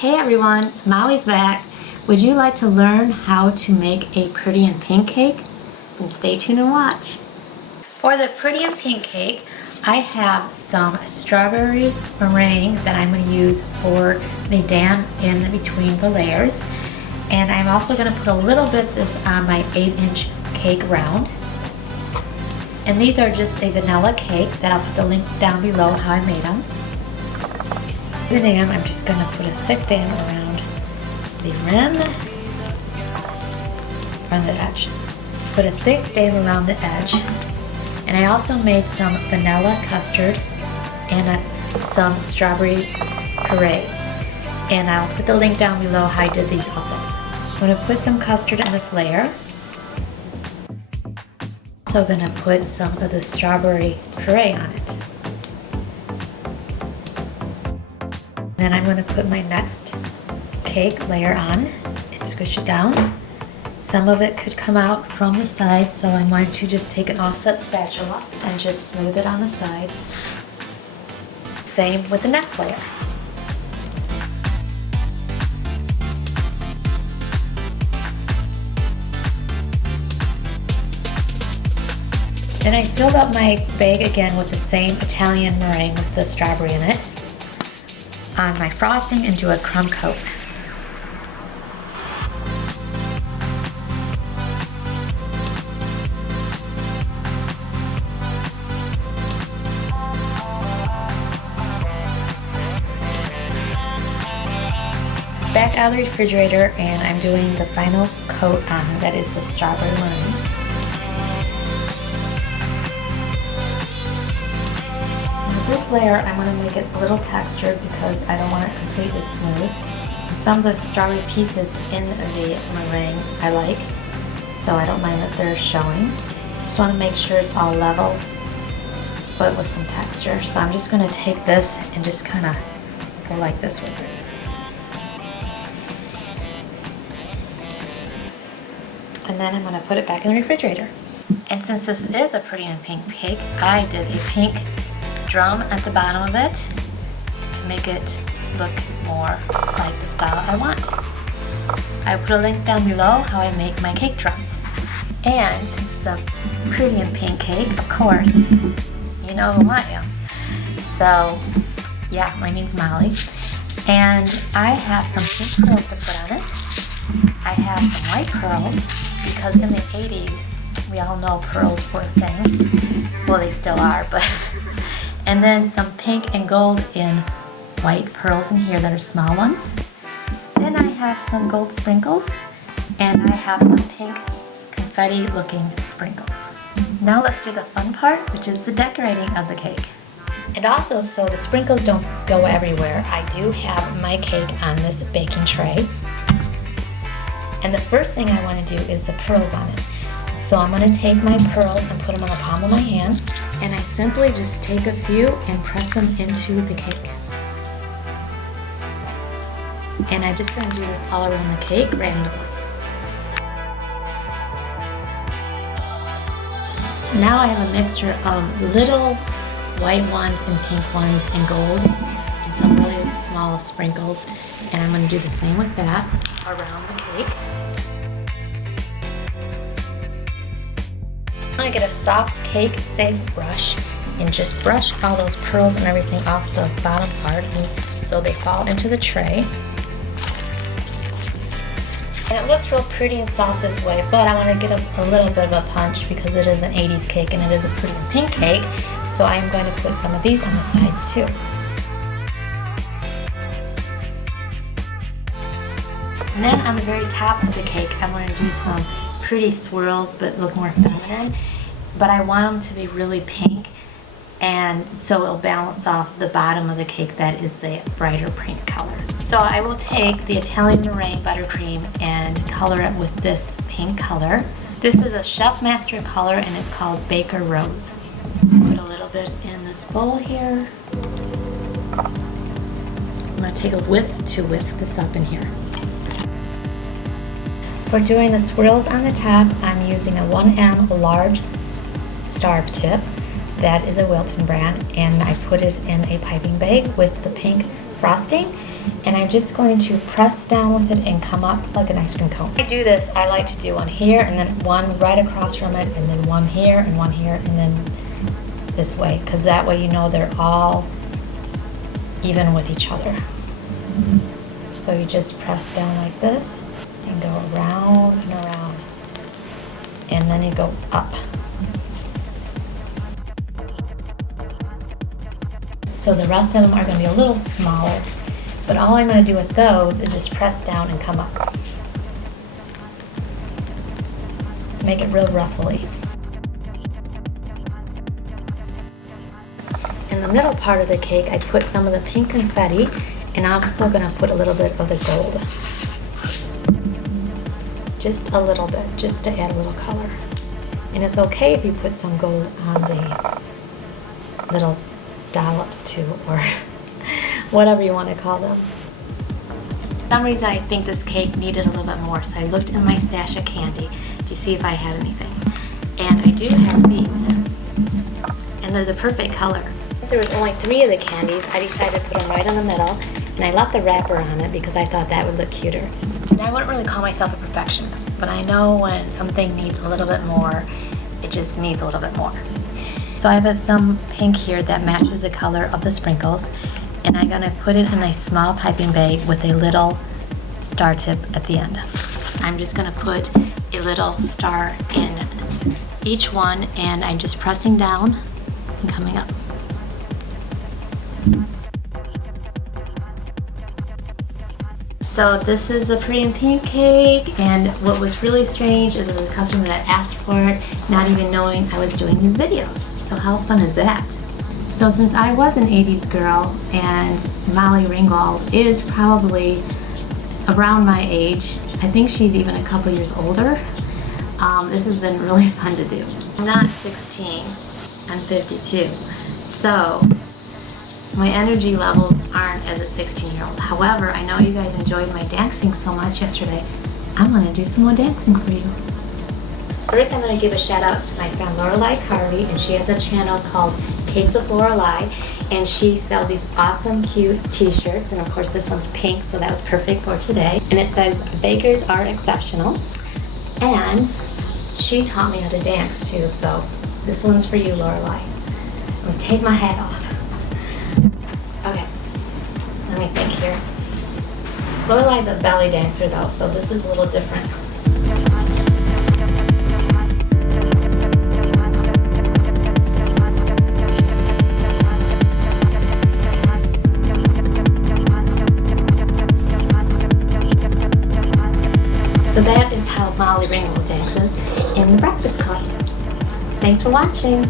Hey everyone, Mollie's back. Would you like to learn how to make a pretty and pink cake? Then stay tuned and watch. For the pretty and pink cake, I have some strawberry meringue that I'm going to use for the dam in between the layers. And I'm also going to put a little bit of this on my 8-inch cake round. And these are just a vanilla cake that I'll put the link down below how I made them. The dam, I'm just going to put a thick dam around the rim, around the edge. Put a thick dam around the edge. And I also made some vanilla custard and some strawberry puree. And I'll put the link down below how I did these also. I'm going to put some custard on this layer. Also going to put some of the strawberry puree on it. Then I'm going to put my next cake layer on and squish it down. Some of it could come out from the sides, so I'm going to just take an offset spatula and just smooth it on the sides. Same with the next layer. Then I filled up my bag again with the same Italian meringue with the strawberry in it on my frosting and do a crumb coat. Back out of the refrigerator, and I'm doing the final coat on, that is the strawberry meringue. This layer, I'm going to make it a little textured because I don't want it completely smooth. And some of the strawberry pieces in the meringue I like, so I don't mind that they're showing. Just want to make sure it's all level, but with some texture. So I'm just going to take this and just kind of go like this with it. And then I'm going to put it back in the refrigerator. And since this is a pretty and pink cake, I did a pink drum at the bottom of it to make it look more like the style I want. I put a link down below how I make my cake drums. And since it's a pretty and pink cake, of course, you know who I am. So yeah, my name's Mollie. And I have some pink pearls to put on it. I have some white pearls because in the 80s, we all know pearls were a thing. Well, they still are, but and then some pink and gold in white pearls in here that are small ones. Then I have some gold sprinkles, and I have some pink confetti looking sprinkles. Now let's do the fun part, which is the decorating of the cake. And also, so the sprinkles don't go everywhere, I do have my cake on this baking tray. And the first thing I want to do is the pearls on it. So I'm going to take my pearls and put them on the palm of my hand, and I simply just take a few and press them into the cake. And I'm just going to do this all around the cake randomly. Now I have a mixture of little white ones and pink ones and gold and some really small sprinkles, and I'm going to do the same with that around the cake. I'm going to get a soft cake safe brush and just brush all those pearls and everything off the bottom part so they fall into the tray. And it looks real pretty and soft this way, but I want to get a little bit of a punch because it is an 80s cake and it is a pretty pink cake, so I am going to put some of these on the sides too. And then on the very top of the cake, I'm going to do some pretty swirls but look more feminine, but I want them to be really pink, and so it'll balance off the bottom of the cake that is the brighter pink color. So I will take the Italian meringue buttercream and color it with this pink color. This is a Chef Master color and it's called Baker Rose. Put a little bit in this bowl here. I'm going to take a whisk to whisk this up in here. For doing the swirls on the top, I'm using a 1M large star tip. That is a Wilton brand, and I put it in a piping bag with the pink frosting, and I'm just going to press down with it and come up like an ice cream cone. When I do this, I like to do one here and then one right across from it, and then one here and one here, and then this way, because that way you know they're all even with each other. So you just press down like this and go around and around, and then you go up. So the rest of them are going to be a little smaller, but all I'm going to do with those is just press down and come up. Make it real ruffly. In the middle part of the cake, I put some of the pink confetti, and I'm also going to put a little bit of the gold. Just a little bit, just to add a little color. And it's okay if you put some gold on the little dollops too, or whatever you want to call them. For some reason I think this cake needed a little bit more, so I looked in my stash of candy to see if I had anything. And I do have these, and they're the perfect color. Since there was only 3 of the candies, I decided to put them right in the middle, and I left the wrapper on it because I thought that would look cuter. And I wouldn't really call myself a perfectionist, but I know when something needs a little bit more, it just needs a little bit more. So I have some pink here that matches the color of the sprinkles, and I'm going to put it in a small piping bag with a little star tip at the end. I'm just going to put a little star in each one, and I'm just pressing down and coming up. So this is a pretty and pink cake, and what was really strange is there was a customer that asked for it, not even knowing I was doing these videos. So how fun is that? So since I was an 80s girl, and Mollie Ringwald is probably around my age, I think she's even a couple years older, this has been really fun to do. I'm not 16, I'm 52. So my energy levels aren't as a 16-year-old. However, I know you guys enjoyed my dancing so much yesterday. I'm gonna do some more dancing for you. First, I'm going to give a shout out to my friend Lorelei Carvey, and she has a channel called Cakes with Lorelei, and she sells these awesome, cute t-shirts, and of course this one's pink, so that was perfect for today. And it says, bakers are exceptional, and she taught me how to dance too, so this one's for you, Lorelei. I'm going to take my hat off. Okay, let me think here. Lorelei's a belly dancer though, so this is a little different. So that is how Mollie Ringwald dances in the Breakfast Club. Thanks for watching.